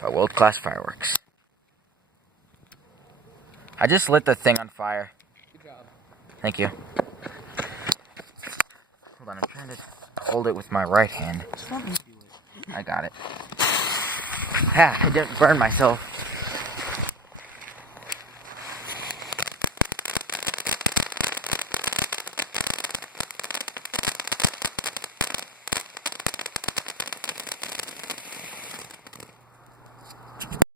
by World-Class Fireworks. I just lit the thing on fire. Good job. Thank you. Hold on, I'm trying to hold it with my right hand. Just let me do it. I got it. Ha! I didn't burn myself.